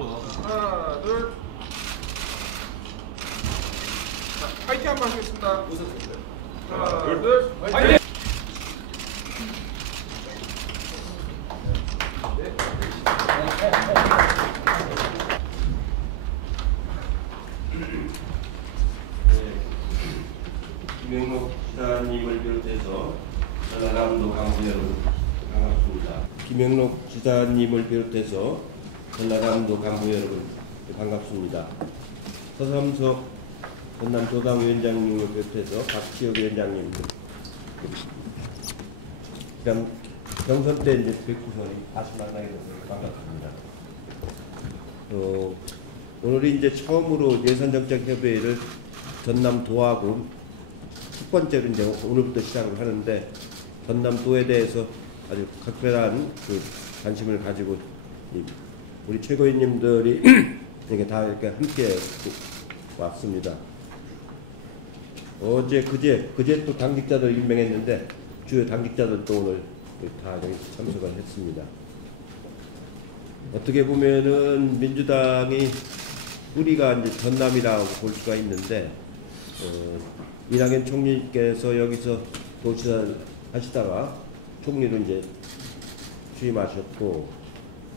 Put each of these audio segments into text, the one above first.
하나, 둘. 자, 파이팅 한번 하겠습니다. 하나, 둘, 파이팅! 김영록 지사님을 비롯해서 전라남도 강부 여러분 반갑습니다. 김영록 지사님을 비롯해서 전라남도 강부 여러분 반갑습니다. 서삼석 전남도당위원장님을 비롯해서 각 지역 위원장님, 그다음 경선 때 이제 백구선이 다시 만나게 돼서 반갑습니다. 오늘이 이제 처음으로 예산정책협의회를 전남도하고 첫 번째로 이제 오늘부터 시작을 하는데, 전남도에 대해서 아주 각별한 그 관심을 가지고 우리 최고위원님들이 이렇게 다 이렇게 함께 왔습니다. 어제 그제 또 당직자들 임명했는데 주요 당직자들 또 오늘 다 여기 참석을 했습니다. 어떻게 보면은 민주당이 뿌리가 이제 전남이라고 볼 수가 있는데, 이낙연 총리께서 여기서 도지사를 하시다가 총리로 이제 취임하셨고,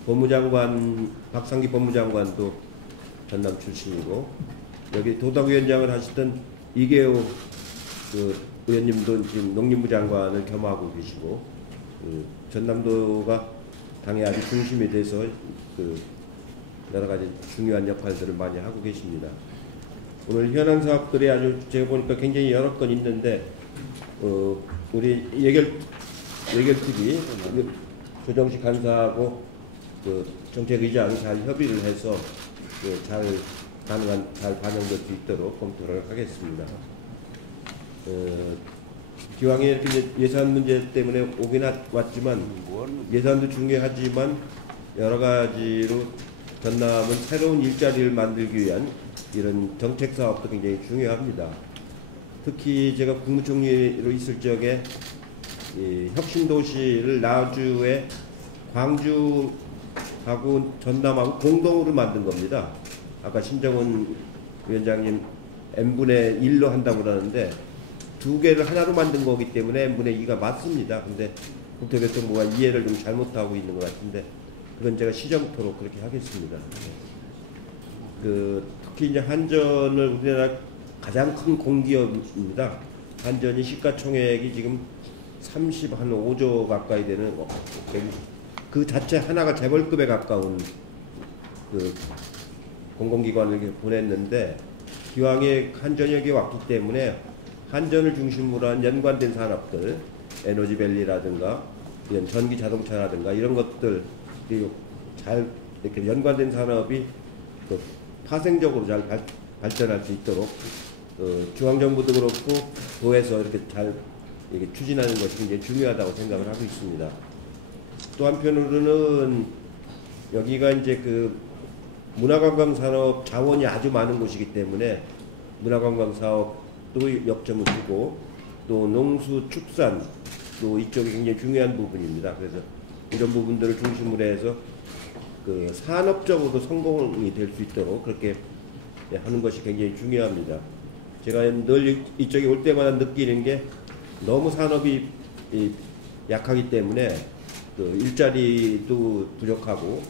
법무장관 박상기 법무장관도 전남 출신이고, 여기 도당위원장을 하시던 이계호 그 의원님도 지금 농림부 장관을 겸하고 계시고, 전남도가 당의 아주 중심이 돼서 그 여러 가지 중요한 역할들을 많이 하고 계십니다. 오늘 현안 사업들이 아주 제가 보니까 굉장히 여러 건 있는데, 우리 예결특위 조정식 간사하고 그 정책의장이 잘 협의를 해서 잘 반영될 수 있도록 검토를 하겠습니다. 기왕에 이렇게 예산 문제 때문에 오긴 왔지만, 예산도 중요하지만 여러 가지로 전남은 새로운 일자리를 만들기 위한 이런 정책 사업도 굉장히 중요합니다. 특히 제가 국무총리로 있을 적에 이 혁신도시를 나주에 광주하고 전남하고 공동으로 만든 겁니다. 아까 신정은 위원장님 n분의 1로 한다고 그러는데, 두 개를 하나로 만든 거기 때문에 n분의 2가 맞습니다. 근데 국토교통부가 이해를 좀 잘못하고 있는 것 같은데, 그건 제가 시정토록 그렇게 하겠습니다. 특히 이제 한전을 우리나라 가장 큰 공기업입니다. 한전이 시가총액이 지금 35조 가까이 되는, 그 자체 하나가 재벌급에 가까운 그 공공기관을 이렇게 보냈는데, 기왕에 한전이 여기 왔기 때문에 한전을 중심으로 한 연관된 산업들, 에너지밸리라든가 이런 전기 자동차라든가 이런 것들, 잘 이렇게 연관된 산업이 그 파생적으로 잘 발전할 수 있도록 중앙정부도 그렇고 도에서 이렇게 잘 이렇게 추진하는 것이 굉장히 중요하다고 생각을 하고 있습니다. 또 한편으로는 여기가 이제 그 문화관광산업 자원이 아주 많은 곳이기 때문에 문화관광 사업도 역점을 두고, 또 농수 축산 또 이쪽이 굉장히 중요한 부분입니다. 그래서 이런 부분들을 중심으로 해서 그 산업적으로 성공이 될 수 있도록 그렇게 하는 것이 굉장히 중요합니다. 제가 늘 이쪽에 올 때마다 느끼는 게, 너무 산업이 약하기 때문에 그 일자리도 부족하고,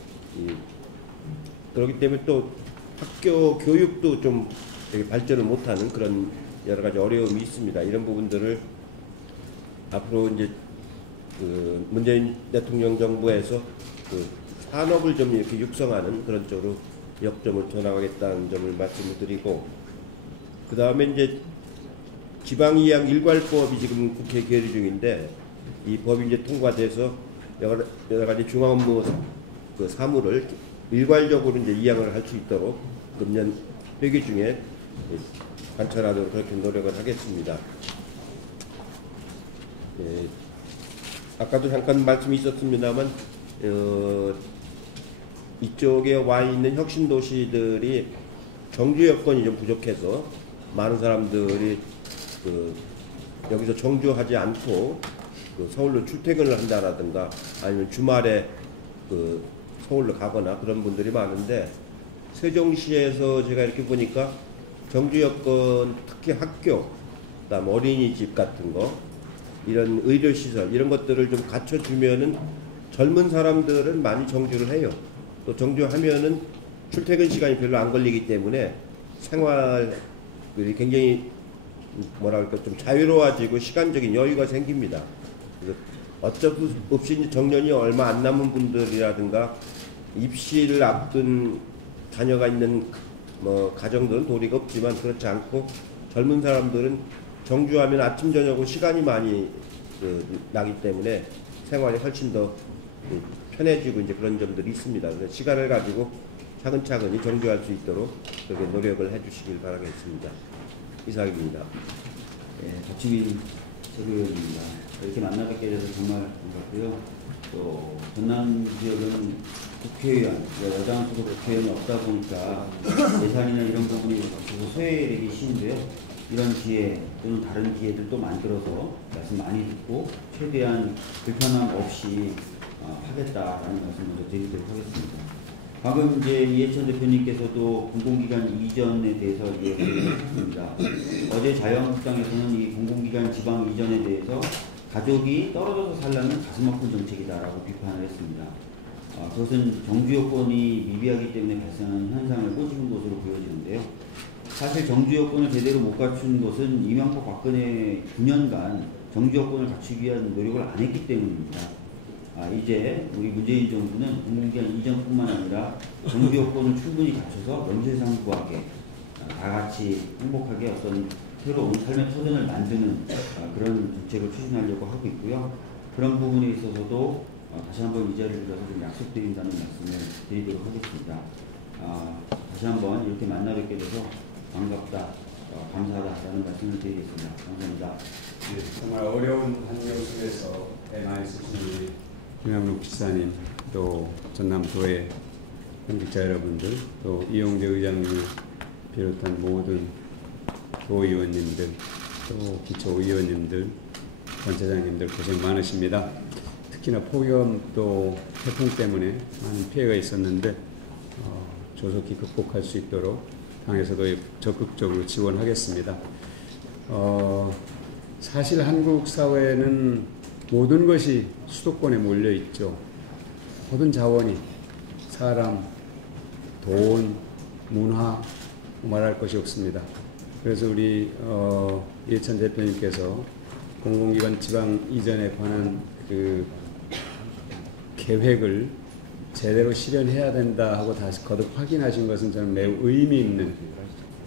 그렇기 때문에 또 학교 교육도 좀 되게 발전을 못하는 그런 여러 가지 어려움이 있습니다. 이런 부분들을 앞으로 이제 그 문재인 대통령 정부에서 그 산업을 좀 이렇게 육성하는 그런 쪽으로 역점을 둬 나가겠다는 점을 말씀을 드리고, 그 다음에 이제 지방이양 일괄법이 지금 국회 계류 중인데, 이 법이 이제 통과돼서 여러 가지 중앙업무 그 사무를 일괄적으로 이제 이양을 할 수 있도록 금년 회기 중에 관철하도록 그렇게 노력을 하겠습니다. 아까도 잠깐 말씀이 있었습니다만, 이쪽에 와 있는 혁신도시들이 정주 여건이 좀 부족해서 많은 사람들이 여기서 정주하지 않고 서울로 출퇴근을 한다라든가 아니면 주말에 서울로 가거나 그런 분들이 많은데, 세종시에서 제가 이렇게 보니까 정주 여건 특히 학교, 그다음 어린이집 같은 거, 이런 의료시설 이런 것들을 좀 갖춰주면은 젊은 사람들은 많이 정주를 해요. 또 정주하면은 출퇴근 시간이 별로 안 걸리기 때문에 생활이 굉장히 뭐랄까 좀 자유로워지고 시간적인 여유가 생깁니다. 그래서 어쩔 수 없이 이제 정년이 얼마 안 남은 분들이라든가 입시를 앞둔 자녀가 있는 뭐 가정들은 도리가 없지만 그렇지 않고 젊은 사람들은 정주하면 아침 저녁으로 시간이 많이 나기 때문에 생활이 훨씬 더 편해지고 이제 그런 점들이 있습니다. 그래서 시간을 가지고 차근차근히 정주할 수 있도록 그렇게 노력을 해주시길 바라겠습니다. 이상입니다. 네, 박주민 서교원입니다. 이렇게 만나 뵙게 돼서 정말 반갑고요. 또 전남 지역은 국회의원, 여당 소속 국회의원이 없다 보니까 예산이나 이런 부분이 소외되기 쉬운데요. 이런 기회 또는 다른 기회들도 만들어서 말씀 많이 듣고 최대한 불편함 없이 하겠다라는 말씀 먼저 드리도록 하겠습니다. 방금 이제 이해찬 대표님께서도 공공기관 이전에 대해서 얘기를 했습니다. 어제 자유한국당에서는 이 공공기관 지방 이전에 대해서 가족이 떨어져서 살려면 가슴 아픈 정책이다라고 비판을 했습니다. 그것은 정주 여건이 미비하기 때문에 발생하는 현상을 꼬집은 것으로 보여지는데요. 사실 정주 여건을 제대로 못 갖춘 것은 이명박 박근혜 9년간 정주 여건을 갖추기 위한 노력을 안 했기 때문입니다. 이제 우리 문재인 정부는 공공기관 이전뿐만 아니라 정주 여건을 충분히 갖춰서 명실상부하게 다 같이 행복하게 어떤 새로운 삶의 터전을 만드는 그런 정책을 추진하려고 하고 있고요. 그런 부분에 있어서도 다시 한번 이 자리를 빌어서 좀 약속드린다는 말씀을 드리도록 하겠습니다. 다시 한번 이렇게 만나 뵙게 돼서 반갑다, 감사하다라는 말씀을 드리겠습니다. 감사합니다. 네, 정말 어려운 환경 속에서 많이 쓰신 김영록 지사님, 또 전남도의 현직자 여러분들, 또 이용재 의장님을 비롯한 모든 도의원님들, 또 기초의원님들, 전체장님들 고생 많으십니다. 특히나 폭염 또 태풍 때문에 많은 피해가 있었는데 조속히 극복할 수 있도록 당에서도 적극적으로 지원하겠습니다. 사실 한국 사회는 모든 것이 수도권에 몰려 있죠. 모든 자원이 사람, 돈, 문화 말할 것이 없습니다. 그래서 우리 이해찬 대표님께서 공공기관 지방 이전에 관한 그 계획을 제대로 실현해야 된다 하고 다시 거듭 확인하신 것은 저는 매우 의미 있는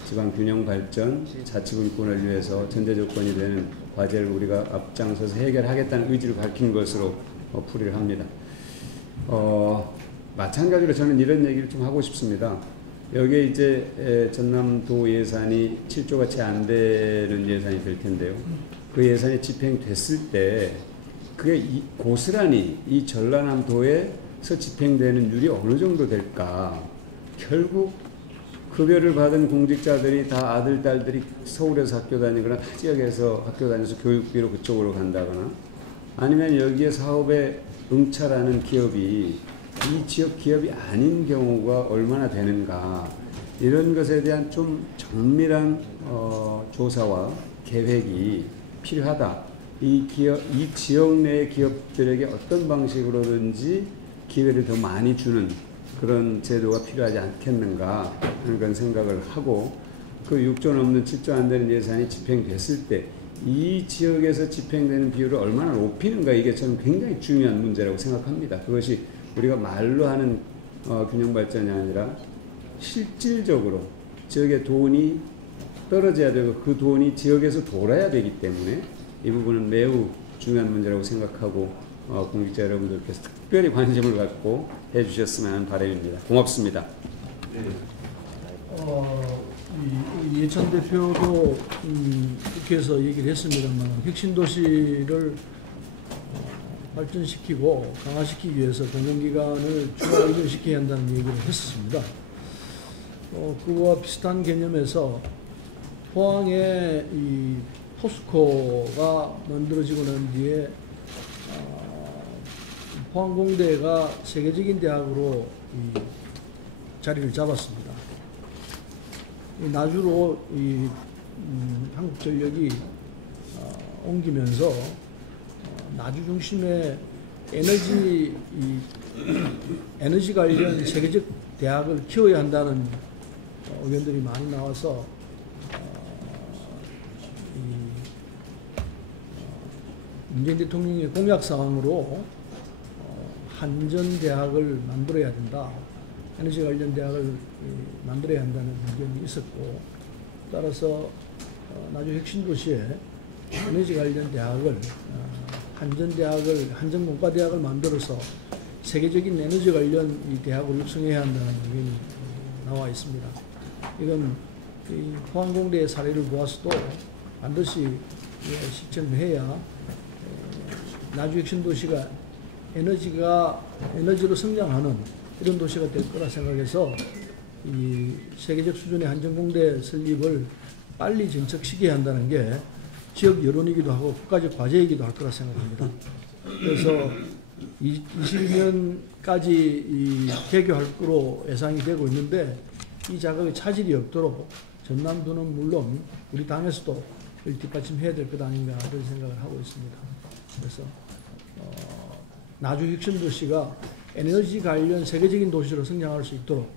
지방 균형 발전, 자치분권을 위해서 전제 조건이 되는 과제를 우리가 앞장서서 해결하겠다는 의지를 밝힌 것으로 풀이를 합니다. 마찬가지로 저는 이런 얘기를 좀 하고 싶습니다. 여기에 이제 전남도 예산이 7조가 채 안 되는 예산이 될 텐데요. 그 예산이 집행됐을 때 그게 고스란히 이 전라남도에서 집행되는 율이 어느 정도 될까? 결국 급여를 받은 공직자들이 다 아들, 딸들이 서울에서 학교 다니거나 타 지역에서 학교 다녀서 교육비로 그쪽으로 간다거나 아니면 여기에 사업에 응찰하는 기업이 이 지역 기업이 아닌 경우가 얼마나 되는가, 이런 것에 대한 좀 정밀한 조사와 계획이 필요하다. 이 지역 내 기업들에게 어떤 방식으로든지 기회를 더 많이 주는 그런 제도가 필요하지 않겠는가 하는 그런 생각을 하고, 그 6조 넘는 7조 안 되는 예산이 집행됐을 때 이 지역에서 집행되는 비율을 얼마나 높이는가, 이게 저는 굉장히 중요한 문제라고 생각합니다. 그것이 우리가 말로 하는 균형 발전이 아니라 실질적으로 지역의 돈이 떨어져야 되고 그 돈이 지역에서 돌아야 되기 때문에 이 부분은 매우 중요한 문제라고 생각하고 공직자 여러분들께서 특별히 관심을 갖고 해주셨으면 하는 바람입니다. 고맙습니다. 이해찬 대표도 국회에서 얘기를 했습니다만 혁신도시를 발전시키고 강화시키기 위해서 공공기관을 추가 이전시켜야 한다는 얘기를 했었습니다. 그와 비슷한 개념에서 포항에 이 포스코가 만들어지고 난 뒤에 포항공대가 세계적인 대학으로 자리를 잡았습니다. 이 나주로 한국전력이 옮기면서 나주 중심의 에너지 관련 세계적 대학을 키워야 한다는 의견들이 많이 나와서 문재인 대통령의 공약 사항으로 한전대학을 만들어야 된다. 에너지 관련 대학을 만들어야 한다는 의견이 있었고, 따라서 나주 혁신도시에 에너지 관련 대학을 한전공과대학을 만들어서 세계적인 에너지 관련 이 대학을 육성해야 한다는 의견이 나와 있습니다. 이건 포항공대의 사례를 보아서도 반드시 실천을 해야 나주 혁신도시가 에너지로 성장하는 이런 도시가 될 거라 생각해서 이 세계적 수준의 한전공대 설립을 빨리 진척시켜야 한다는 게 지역 여론이기도 하고 국가적 과제이기도 할 거라 생각합니다. 그래서 22년까지 개교할 거로 예상이 되고 있는데 이 작업에 차질이 없도록 전남도는 물론 우리 당에서도 이를 뒷받침해야 될 것 아닌가 이런 생각을 하고 있습니다. 그래서 나주 혁신도시가 에너지 관련 세계적인 도시로 성장할 수 있도록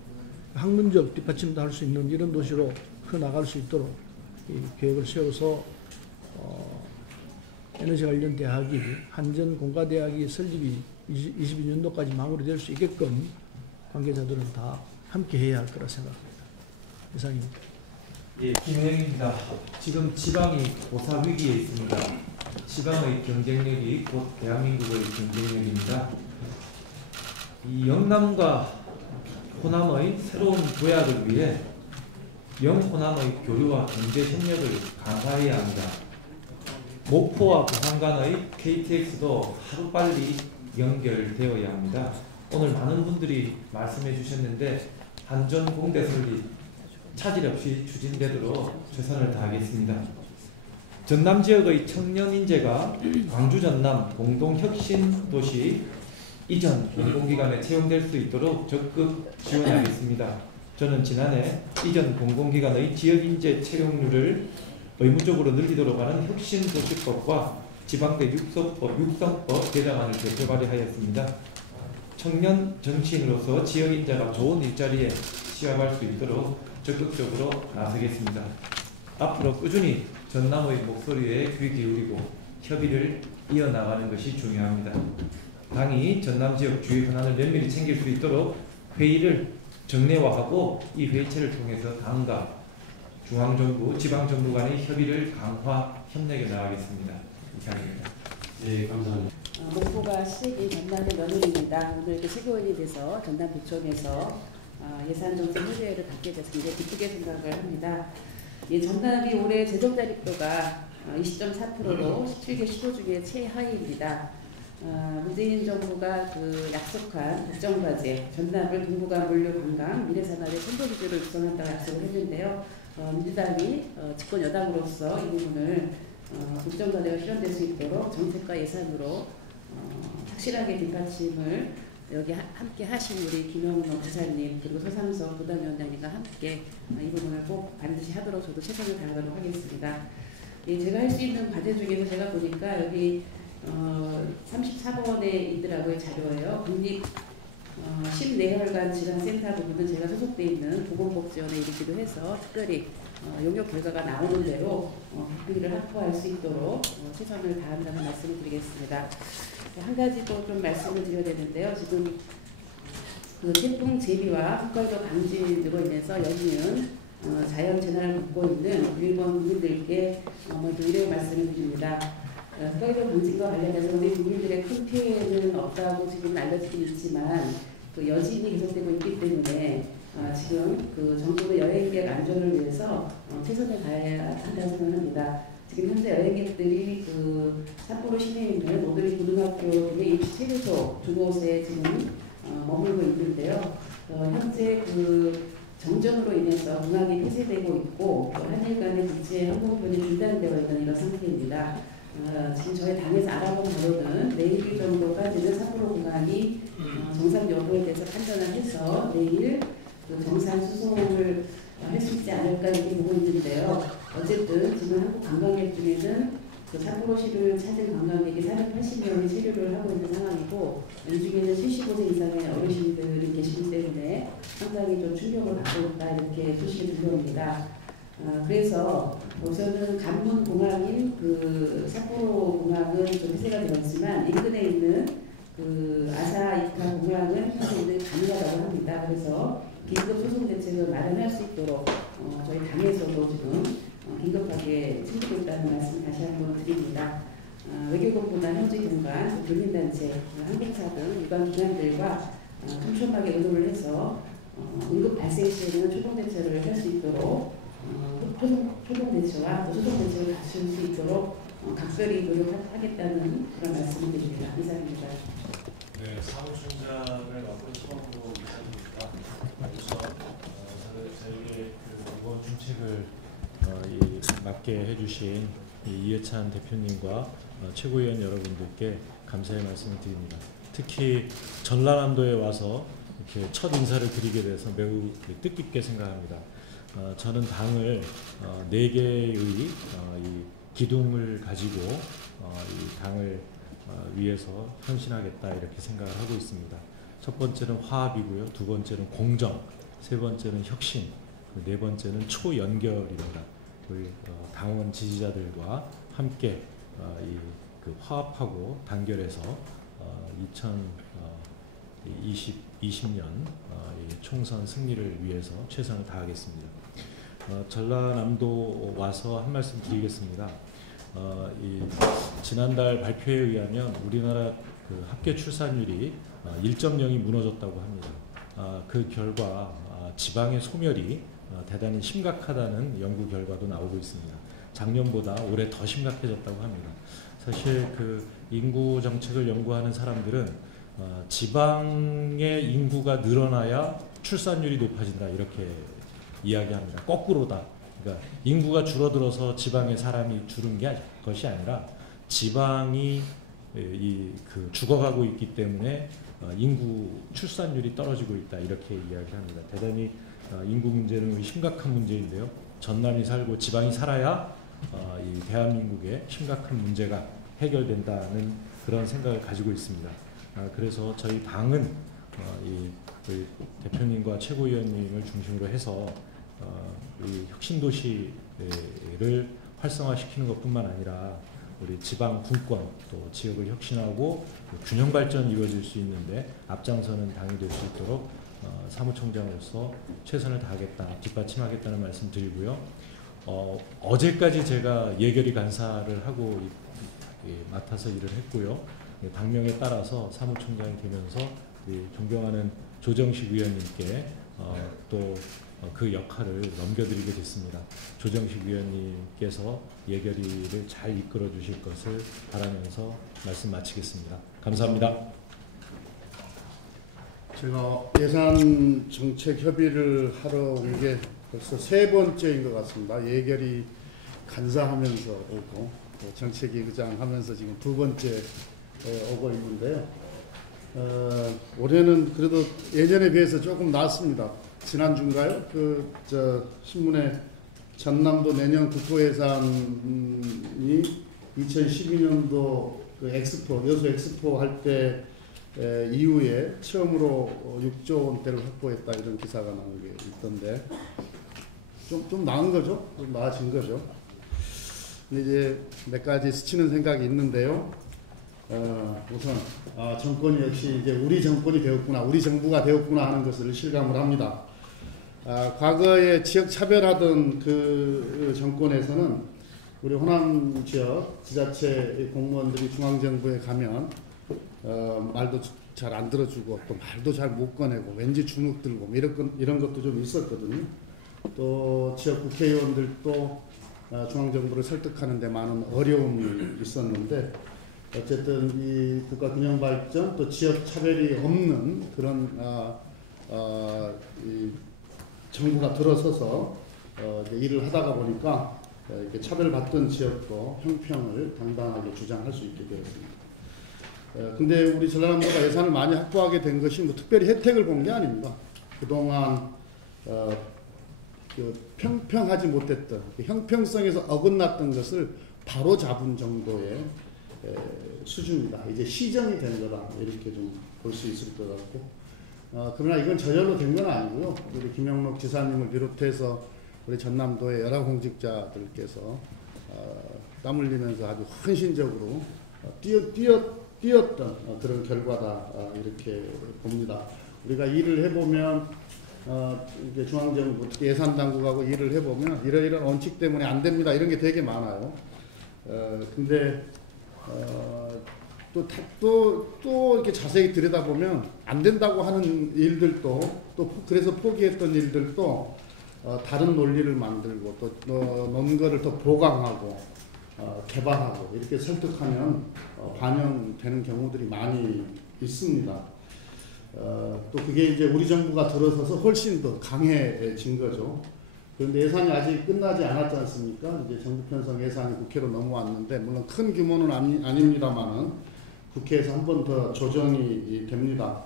학문적 뒷받침도 할 수 있는 이런 도시로 커나갈 수 있도록 이 계획을 세워서 에너지 관련 대학이 한전공과대학이 설립이 22년도까지 마무리될 수 있게끔 관계자들은 다 함께 해야 할 거라 생각합니다. 이상입니다. 예, 김혜영입니다. 지금 지방이 고사 위기에 있습니다. 지방의 경쟁력이 곧 대한민국의 경쟁력입니다. 이 영남과 호남의 새로운 도약을 위해 영호남의 교류와 경제 협력을 강화해야 합니다. 목포와 부산 간의 KTX도 하루빨리 연결되어야 합니다. 오늘 많은 분들이 말씀해 주셨는데 한전공대 설립 차질 없이 추진되도록 최선을 다하겠습니다. 전남 지역의 청년 인재가 광주 전남 공동혁신도시 이전 공공기관에 채용될 수 있도록 적극 지원하겠습니다. 저는 지난해 이전 공공기관의 지역인재 채용률을 의무적으로 늘리도록 하는 혁신도시법과 지방대 육성법 개정안을 대표 발의하였습니다. 청년 정치인으로서 지역인재가 좋은 일자리에 취업할 수 있도록 적극적으로 나서겠습니다. 앞으로 꾸준히 전남의 목소리에 귀 기울이고 협의를 이어나가는 것이 중요합니다. 당이 전남 지역 주요 현안을 면밀히 챙길 수 있도록 회의를 정례화하고 이 회의체를 통해서 당과 중앙정부, 지방정부 간의 협의를 강화, 협력해 나가겠습니다. 이상입니다. 네, 감사합니다. 목포가 시댁이 전남의 며느리입니다. 오늘 이렇게 시의원이 돼서 전남도청에서 예산정책 협의회를 받게 돼서 굉장히 기쁘게 생각을 합니다. 예, 전남이 올해 재정자립도가 20.4%로 17개 시도 중에 최하위입니다. 문재인 정부가 그 약속한 국정과제, 전남을 동북아 물류 관광, 미래산업의 선도기지로 육성한다고 약속을 했는데요. 민주당이 집권 여당으로서 이 부분을 국정과제가 실현될 수 있도록 정책과 예산으로 확실하게 뒷받침을 여기 함께 하신 우리 김영록 지사님 그리고 서상석 부담위원장님과 함께 이 부분을 꼭 반드시 하도록 저도 최선을 다하도록 하겠습니다. 예, 제가 할 수 있는 과제 중에서 제가 보니까 여기 34번에 있더라고요. 자료예요. 국립 심내혈관 질환센터 부분은 제가 소속돼 있는 보건복지원에 이르기도 해서 특별히 용역 결과가 나오는 대로 국비를 확보할 수 있도록 최선을 다한다는 말씀을 드리겠습니다. 한 가지 또 좀 말씀을 드려야 되는데요. 지금 그 태풍 제비와 흑갈도 강진으로 인해서 연이은 자연재난을 겪고 있는 일본 국민들께 먼저 이런 말씀을 드립니다. 흑갈도 강진과 관련해서 우리 국민들의 큰 피해는 없다고 지금 알려지긴 있지만 그 여진이 계속되고 있기 때문에 지금 그 정부의 여행객 안전을 위해서 최선을 다해야 한다고 생각합니다. 지금 현재 여행객들이 그 삿포로 시내에 있는 오드리 고등학교 등의 임시 체류소 두 곳에 지금 머물고 있는데요. 현재 그 정전으로 인해서 운항이 폐쇄되고 있고 한일 간의 국제 항공편이 중단되어 있는 이런 상태입니다. 지금 저희 당에서 알아본 바로는 내일 정도까지는 삿포로 공항이 정상 여부에 대해서 판단을 해서 내일 그 정상 수송을 할 수 있지 않을까 이렇게 보고 있는데요. 어쨌든 지금 한국 관광객 중에는 그 삿포로시를 찾은 관광객이 480명이 체류를 하고 있는 상황이고 이 중에는 75세 이상의 어르신들이 계시기 때문에 상당히 좀 충격을 받고 있다 이렇게 소식이 들려옵니다. 그래서 우선은 간문 공항인 그 삿포로 공항은 좀 폐쇄가 되었지만 인근에 있는 그 아사히카 공항은 폐쇄는 가능하다고 합니다. 그래서 긴급 소송 대책을 마련할 수 있도록 저희 당에서도 지금 긴급하게 챙기고 있다는 말씀 다시 한번 드립니다. 외교부보다 현지 공간, 교민단체, 항공사 등 일반 기관들과 촘촘하게 의논을 해서 응급 발생 시에는 초동 대처를 할 수 있도록 초동 대처와 소송 대처를 갖출 수 있도록 각별히 노력하겠다는 그런 말씀을 드립니다. 이상입니다. 네, 사무총장을 맡은 처음으로 이사입니다. 우선 저에게 이번 중책을 맡게 해주신 이해찬 대표님과 최고위원 여러분들께 감사의 말씀을 드립니다. 특히 전라남도에 와서 이렇게 첫 인사를 드리게 돼서 매우 뜻깊게 생각합니다. 저는 당을 4개의 이 기둥을 가지고 이 당을 위해서 헌신하겠다 이렇게 생각을 하고 있습니다. 첫 번째는 화합이고요. 두 번째는 공정, 세 번째는 혁신, 네 번째는 초연결입니다. 우리 당원 지지자들과 함께 그 화합하고 단결해서 2020년 총선 승리를 위해서 최선을 다하겠습니다. 전라남도 와서 한 말씀 드리겠습니다. 지난달 발표에 의하면 우리나라 그 합계 출산율이 1.0이 무너졌다고 합니다. 그 결과 지방의 소멸이 대단히 심각하다는 연구 결과도 나오고 있습니다. 작년보다 올해 더 심각해졌다고 합니다. 사실 그 인구 정책을 연구하는 사람들은 지방의 인구가 늘어나야 출산율이 높아진다 이렇게 이야기합니다. 거꾸로다. 그러니까 인구가 줄어들어서 지방의 사람이 줄은 것이 아니라 지방이 그 죽어가고 있기 때문에 인구 출산율이 떨어지고 있다 이렇게 이야기합니다. 대단히 인구 문제는 심각한 문제인데요. 전남이 살고 지방이 살아야 이 대한민국의 심각한 문제가 해결된다는 그런 생각을 가지고 있습니다. 그래서 저희 당은 이 대표님과 최고위원님을 중심으로 해서 이 혁신도시를 활성화시키는 것뿐만 아니라 우리 지방 분권 또 지역을 혁신하고 균형 발전이 이루어질 수 있는데 앞장서는 당이 될 수 있도록 사무총장으로서 최선을 다하겠다, 뒷받침하겠다는 말씀 드리고요. 어제까지 제가 예결위 간사를 하고 맡아서 일을 했고요. 당명에 따라서 사무총장이 되면서 존경하는 조정식 위원님께 또 그 역할을 넘겨드리게 됐습니다. 조정식 위원님께서 예결위를 잘 이끌어 주실 것을 바라면서 말씀 마치겠습니다. 감사합니다. 제가 예산 정책 협의를 하러 온 게 벌써 3번째인 것 같습니다. 예결위 간사하면서 오고 정책위의장 하면서 지금 2번째 오고 있는데요. 올해는 그래도 예전에 비해서 조금 나았습니다. 지난주인가요? 신문에 전남도 내년 국토예산이 2012년도 그 엑스포, 여수 엑스포 할 때 이후에 처음으로 6조 원대를 확보했다 이런 기사가 나온 게 있던데 좀 나은 거죠? 좀 나아진 거죠? 근데 이제 몇 가지 스치는 생각이 있는데요. 우선 정권이 역시 이제 우리 정권이 되었구나, 우리 정부가 되었구나 하는 것을 실감을 합니다. 과거에 지역 차별하던 그 정권에서는 우리 호남 지역 지자체 공무원들이 중앙정부에 가면 말도 잘 안 들어주고 또 말도 잘 못 꺼내고 왠지 주눅 들고 이런 것도 좀 있었거든요. 또 지역 국회의원들도 중앙정부를 설득하는 데 많은 어려움이 있었는데 어쨌든 이 국가균형발전 또 지역 차별이 없는 그런 이 정부가 들어서서 일을 하다가 보니까 이렇게 차별받던 지역도 형평을 당당하게 주장할 수 있게 되었습니다. 근데 우리 전라남도가 예산을 많이 확보하게 된 것이 뭐 특별히 혜택을 본 게 아닙니다. 그동안 그 평평하지 못했던 형평성에서 어긋났던 것을 바로 잡은 정도의 수준이다. 이제 시정이 된 거다. 이렇게 좀 볼 수 있을 것 같고, 그러나 이건 저절로 된 건 아니고요. 우리 김영록 지사님을 비롯해서 우리 전남도의 여러 공직자들께서 땀 흘리면서 아주 헌신적으로 뛰었던 그런 결과다. 이렇게 봅니다. 우리가 일을 해보면 이제 중앙정부 특히 예산당국하고 일을 해보면 이런 원칙 때문에 안 됩니다. 이런 게 되게 많아요. 근데 또 이렇게 자세히 들여다보면 안 된다고 하는 일들도 또 그래서 포기했던 일들도 다른 논리를 만들고 또 논거를 더 보강하고 개발하고 이렇게 설득하면 반영되는 경우들이 많이 있습니다. 또 그게 이제 우리 정부가 들어서서 훨씬 더 강해진 거죠. 그런데 예산이 아직 끝나지 않았지 않습니까? 이제 정부 편성 예산이 국회로 넘어왔는데 물론 큰 규모는 아닙니다만은 국회에서 한 번 더 조정이 됩니다.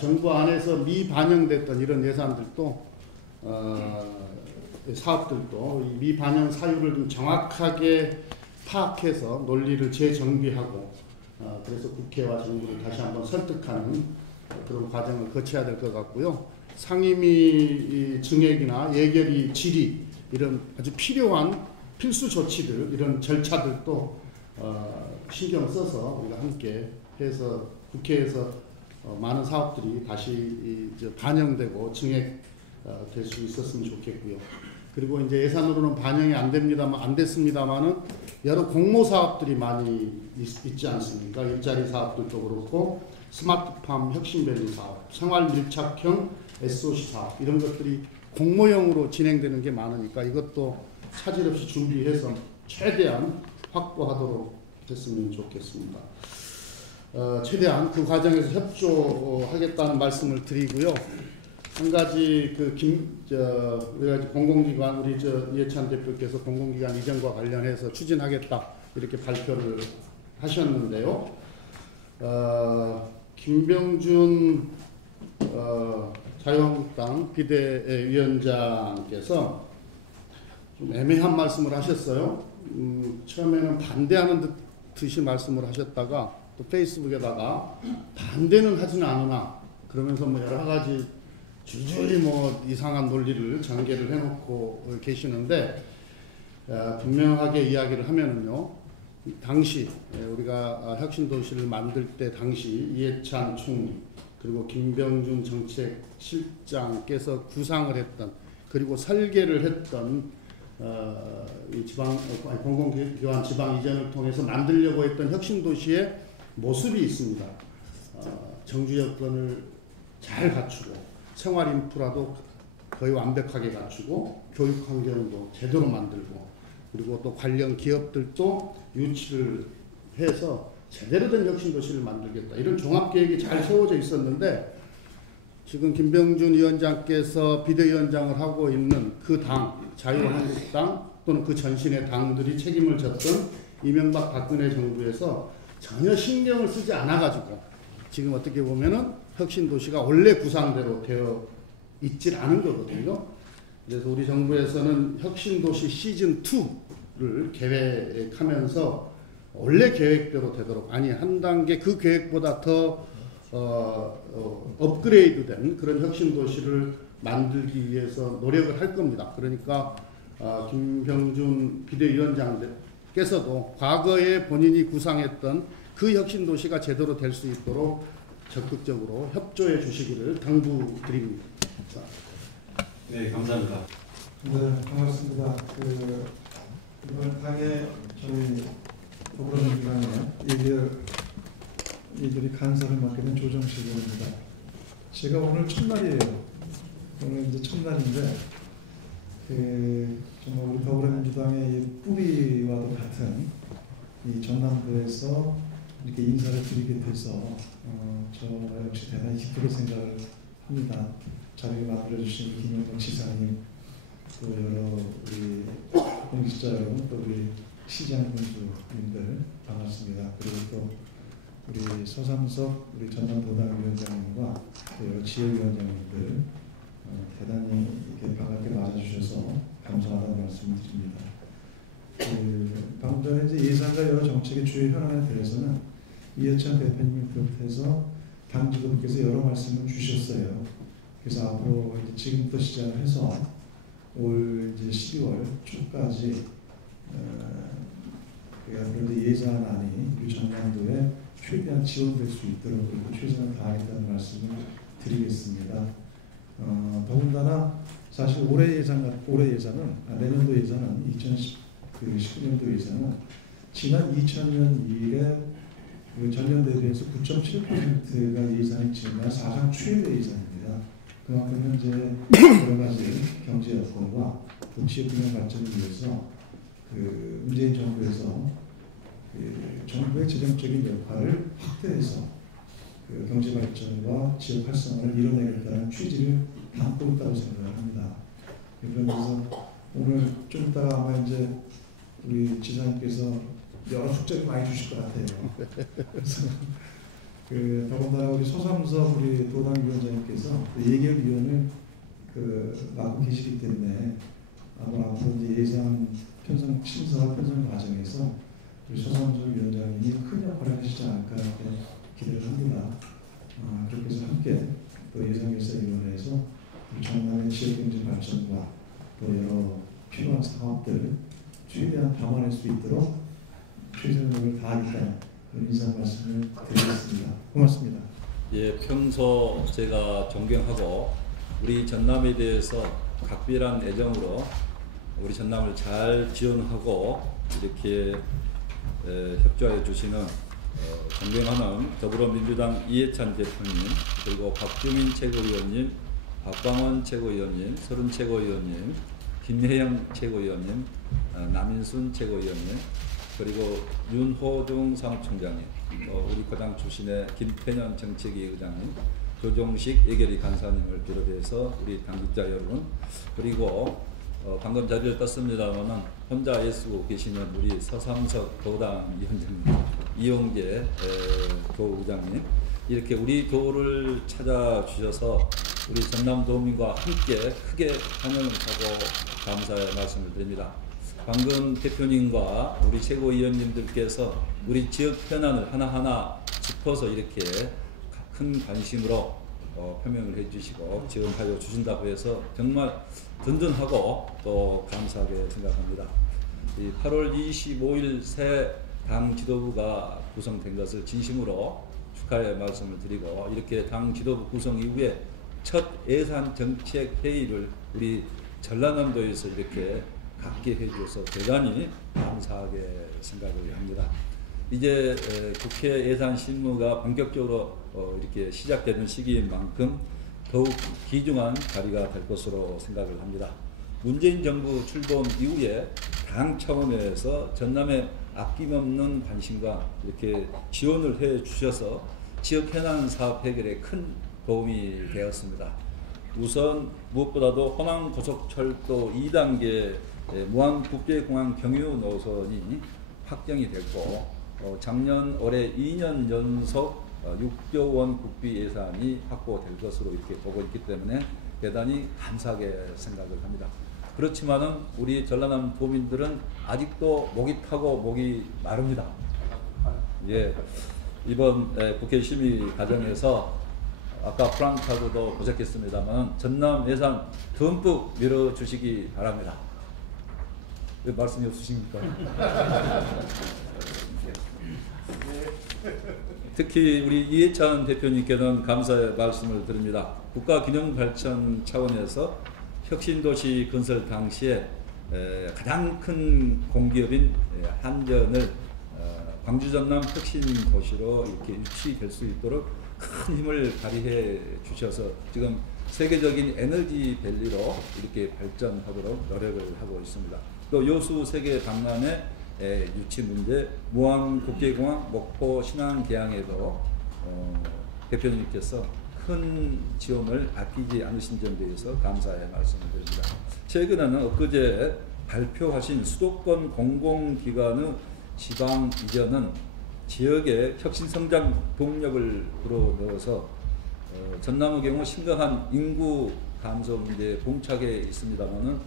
정부 안에서 미반영됐던 이런 예산들도 사업들도 이 미반영 사유를 좀 정확하게 파악해서 논리를 재정비하고 그래서 국회와 정부를 다시 한번 설득하는 그런 과정을 거쳐야 될 것 같고요. 상임위 증액이나 예결위 질의 이런 아주 필요한 필수 조치들 이런 절차들도 신경 써서 우리가 함께 해서 국회에서 많은 사업들이 다시 이제 반영되고 증액될 수 있었으면 좋겠고요. 그리고 이제 예산으로는 반영이 안 됐습니다만은 여러 공모 사업들이 많이 있지 않습니까? 일자리 사업들도 그렇고 스마트팜 혁신밸리 사업, 생활 밀착형 SOC 사업 이런 것들이 공모형으로 진행되는 게 많으니까 이것도 차질 없이 준비해서 최대한 확보하도록 했으면 좋겠습니다. 최대한 그 과정에서 협조하겠다는 말씀을 드리고요. 한 가지 우리가 공공기관 우리 이해찬 대표께서 공공기관 이전과 관련해서 추진하겠다 이렇게 발표를 하셨는데요. 김병준 자유한국당 비대위원장께서 좀 애매한 말씀을 하셨어요. 처음에는 반대하는 듯이 말씀을 하셨다가 또 페이스북에다가 반대는 하지는 않으나 그러면서 뭐 여러 가지 줄줄이 뭐 이상한 논리를 전개를 해놓고 계시는데 분명하게 이야기를 하면은요. 당시 우리가 혁신도시를 만들 때 당시 이해찬 총리 그리고 김병준 정책실장께서 구상을 했던 그리고 설계를 했던 이 공공기관 지방 이전을 통해서 만들려고 했던 혁신도시의 모습이 있습니다. 정주 여건을 잘 갖추고 생활 인프라도 거의 완벽하게 갖추고 교육 환경도 제대로 만들고 그리고 또 관련 기업들도 유치를 해서 제대로 된 혁신도시를 만들겠다. 이런 종합계획이 잘 세워져 있었는데 지금 김병준 위원장께서 비대위원장을 하고 있는 그 당, 자유한국당 또는 그 전신의 당들이 책임을 졌던 이명박 박근혜 정부에서 전혀 신경을 쓰지 않아가지고 지금 어떻게 보면은 혁신도시가 원래 구상대로 되어 있질 않은 거거든요. 그래서 우리 정부에서는 혁신도시 시즌2를 계획하면서 원래 계획대로 되도록 아니 한 단계 그 계획보다 더 업그레이드된 그런 혁신도시를 만들기 위해서 노력을 할 겁니다. 그러니까 김병준 비대위원장께서도 과거에 본인이 구상했던 그 혁신도시가 제대로 될 수 있도록 적극적으로 협조해 주시기를 당부드립니다. 네, 감사합니다. 네, 반갑습니다. 이번 당의 저희 더불어민주당의 이들이 간사를 맡게 된 조정식 의원입니다. 제가 오늘 첫날이에요. 오늘 이제 첫날인데 정말 우리 더불어민주당의 뿌리와도 같은 이 전남도에서 이렇게 인사를 드리게 돼서 저 역시 대단히 기쁘게 생각을 합니다. 자리를 만들어주신 김영록 지사님, 또 여러 우리 공직자 여러분, 또 우리 시장 군수님들 반갑습니다. 그리고 또 우리 서삼석 우리 전남도당 위원장님과 또 여러 지역위원장님들 대단히 이렇게 반갑게 맞아주셔서 감사하다는 말씀을 드립니다. 방금 전에 이제 예산과 여러 정책의 주요 현안에 대해서는 이해찬 대표님을 비롯해서 당 지도부께서 여러 말씀을 주셨어요. 그래서 앞으로 이제 지금부터 시작을 해서 올 이제 12월 초까지 앞으로 이제 예산안이 우리 전남도에 최대한 지원될 수 있도록 최선을 다하겠다는 말씀을 드리겠습니다. 더군다나 사실 올해 예산은 내년도 예산은 2019년도 예산은 지난 2000년 이래 전년 대비해서 9.7%가 예산이 지난 사상 최대 예산입니다. 그만큼 현재 여러 가지 경제 여건과 또 지역 균형 발전을 위해서 문재인 정부에서 정부의 재정적인 역할을 확대해서 경제 발전과 지역 활성화를 이뤄내겠다는 취지를 담고 있다고 생각을 합니다. 그러면서 오늘 좀 이따가 아마 이제 우리 지사님께서 여러 숙제를 많이 주실 것 같아요. 그래서 더군다나 우리 서삼섭 우리 도당위원장님께서 예결위원을 맡고 계시기 때문에 아마 앞으로 이제 예산 편성 심사와 편성 과정에서 우리 서삼섭 위원장님이 큰 역할을 하시지 않을까 이렇게 기대를 합니다. 그렇게 해서 함께 또 예산결산위원회에서 전남의 지역경제 발전과 또 여러 필요한 사업들을 최대한 담아낼 수 있도록 최선을 다하겠다는 인사 말씀을 드리겠습니다. 고맙습니다. 예, 평소 제가 존경하고 우리 전남에 대해서 각별한 애정으로 우리 전남을 잘 지원하고 이렇게 협조해 주시는 존경하는 더불어민주당 이해찬 대표님, 그리고 박주민 최고위원님, 박광원 최고위원님, 서른 최고위원님, 김혜영 최고위원님, 남인순 최고위원님, 그리고 윤호중 사무총장님, 우리 고당 출신의 김태년 정책위 의장님, 조종식 예결위 간사님을 비롯해서 우리 당직자 여러분, 그리고 방금 자리를 떴습니다만은 혼자 애쓰고 계시는 우리 서삼석 도당 위원장님, 이용재 도의장님, 이렇게 우리 도를 찾아주셔서 우리 전남도민과 함께 크게 환영하고 감사의 말씀을 드립니다. 방금 대표님과 우리 최고위원님들께서 우리 지역 현안을 하나하나 짚어서 이렇게 큰 관심으로 표명을 해주시고 지원하여 주신다고 해서 정말 든든하고 또 감사하게 생각합니다. 8월 25일 새 당 지도부가 구성된 것을 진심으로 축하의 말씀을 드리고, 이렇게 당 지도부 구성 이후에 첫 예산 정책 회의를 우리 전라남도에서 이렇게 갖게 해주셔서 대단히 감사하게 생각을 합니다. 이제 국회 예산 실무가 본격적으로 이렇게 시작되는 시기인 만큼 더욱 귀중한 자리가 될 것으로 생각을 합니다. 문재인 정부 출범 이후에 당 차원에서 전남에 아낌없는 관심과 이렇게 지원을 해 주셔서 지역 현안 사업 해결에 큰 도움이 되었습니다. 우선 무엇보다도 호남고속철도 2단계 무안국제공항 경유 노선이 확정이 됐고, 작년 올해 2년 연속 6조 원 국비 예산이 확보될 것으로 이렇게 보고 있기 때문에 대단히 감사하게 생각을 합니다. 그렇지만은 우리 전라남 도민들은 아직도 목이 타고 목이 마릅니다. 예, 이번 국회 심의 과정에서 아까 프랑카드도 도착했습니다만 전남 예산 듬뿍 밀어주시기 바랍니다. 왜 말씀이 없으십니까? 특히 우리 이해찬 대표님께는 감사의 말씀을 드립니다. 국가균형발전 차원에서 혁신도시 건설 당시에 가장 큰 공기업인 한전을 광주 전남 혁신도시로 이렇게 유치될 수 있도록 큰 힘을 발휘해 주셔서 지금 세계적인 에너지 밸리로 이렇게 발전하도록 노력을 하고 있습니다. 또 여수 세계 박람회 유치 문제, 무안국제공항 목포 신안개항에도 대표님께서 큰 지원을 아끼지 않으신 점에 대해서 감사의 말씀을 드립니다. 최근에는 엊그제 발표하신 수도권 공공기관의 지방 이전은 지역의 혁신성장 동력을 불어넣어서 전남의 경우 심각한 인구 감소 문제에 봉착해 있습니다만은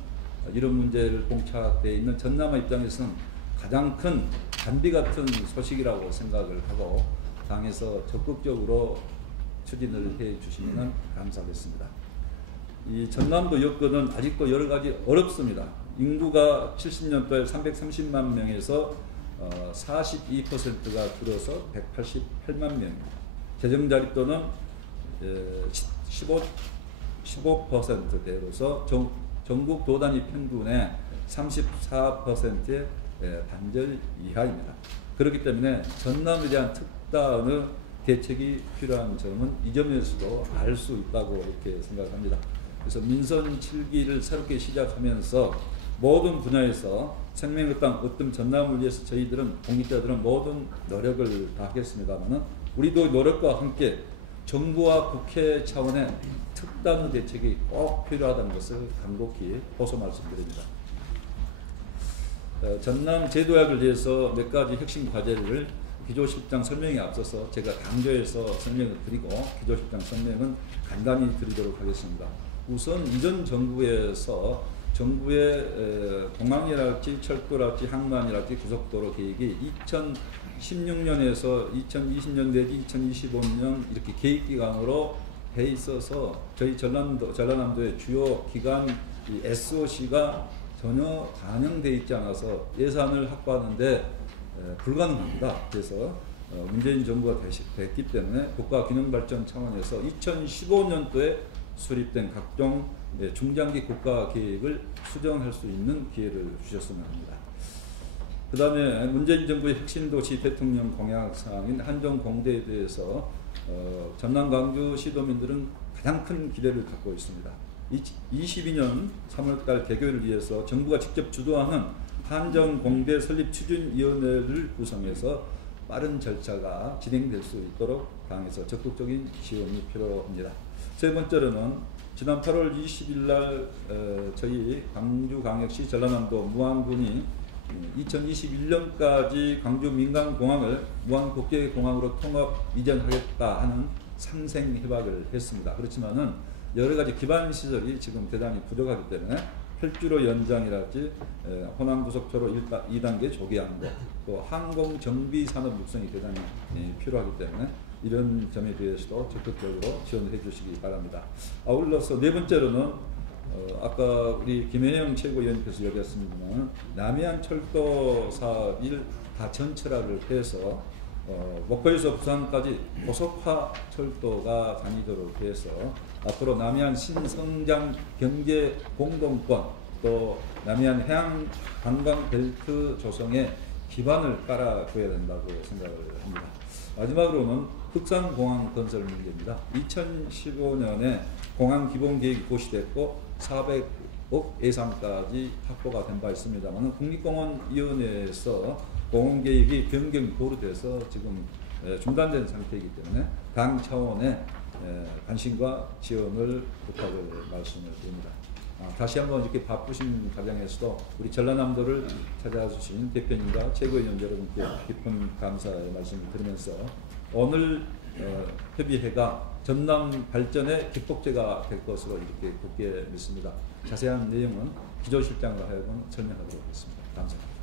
이런 문제를 봉착돼 있는 전남의 입장에서는 가장 큰 단비 같은 소식이라고 생각을 하고 당에서 적극적으로 추진을 해 주시면 감사하겠습니다. 이 전남도 여건은 아직도 여러 가지 어렵습니다. 인구가 70년도에 330만 명에서 42%가 줄어서 188만 명입니다. 재정 자립도는 15%대로서 전국 도단위 평균의 34%의 반절 이하입니다. 그렇기 때문에 전남에 대한 특단의 대책이 필요한 점은 이 점에서도 알 수 있다고 이렇게 생각합니다. 그래서 민선 7기를 새롭게 시작하면서 모든 분야에서 생명의 땅 어떤 전남을 위해서 저희들은 공직자들은 모든 노력을 다하겠습니다만 우리도 노력과 함께 정부와 국회 차원의 특단의 대책이 꼭 필요하다는 것을 간곡히 호소 말씀드립니다. 전남 제도약을 위해서 몇 가지 핵심 과제를 기조실장 설명에 앞서서 제가 강조해서 설명을 드리고 기조실장 설명은 간단히 드리도록 하겠습니다. 우선 이전 정부에서 정부의 공항이랄지 철도랄지 항만이랄지 고속도로 계획이 2016년에서 2020년 내지 2025년 이렇게 계획기간으로 돼 있어서 저희 전라남도의 주요 기관 SOC가 전혀 반영되어 있지 않아서 예산을 확보하는데 불가능합니다. 그래서 문재인 정부가 됐기 때문에 국가균형발전 차원에서 2015년도에 수립된 각종 중장기 국가계획을 수정할 수 있는 기회를 주셨으면 합니다. 그 다음에 문재인 정부의 혁신도시 대통령 공약사항인 한정공대에 대해서 전남 광주 시도민들은 가장 큰 기대를 갖고 있습니다. 22년 3월달 개교를 위해서 정부가 직접 주도하는 한정공대 설립 추진위원회를 구성해서 빠른 절차가 진행될 수 있도록 당에서 적극적인 지원이 필요합니다. 세 번째로는 지난 8월 20일 날 저희 광주광역시 전라남도 무안군이 2021년까지 광주 민간공항을 무안국제공항으로 통합 이전하겠다 하는 상생협약을 했습니다. 그렇지만은 여러 가지 기반 시설이 지금 대단히 부족하기 때문에 혈주로 연장이랄지 호남고속도로 2단계 조기항도 또 항공정비 산업 육성이 대단히 필요하기 때문에 이런 점에 대해서도 적극적으로 지원해 주시기 바랍니다. 아울러서 네 번째로는 아까 우리 김혜영 최고위원께서 얘기했습니다만 남해안 철도 사업을 다 전철화를 해서 목포에서 부산까지 고속화 철도가 다니도록 해서 앞으로 남해안 신성장 경제 공동권 또 남해안 해양 관광 벨트 조성에 기반을 깔아줘야 된다고 생각을 합니다. 마지막으로는 흑산공항 건설 문제입니다. 2015년에 공항 기본계획이 고시됐고 400억 예산까지 확보가 된 바 있습니다만 국립공원위원회에서 공원계획이 변경이 고려돼서 지금 중단된 상태이기 때문에 당 차원의 관심과 지원을 부탁을 말씀을 드립니다. 다시 한번 이렇게 바쁘신 과정에서도 우리 전라남도를 찾아주신 대표님과 최고위원 여러분께 깊은 감사의 말씀을 드리면서 오늘 협의회가 전남 발전의 기폭제가 될 것으로 이렇게 굳게 믿습니다. 자세한 내용은 기조실장으로 하여금 설명하도록 하겠습니다. 감사합니다.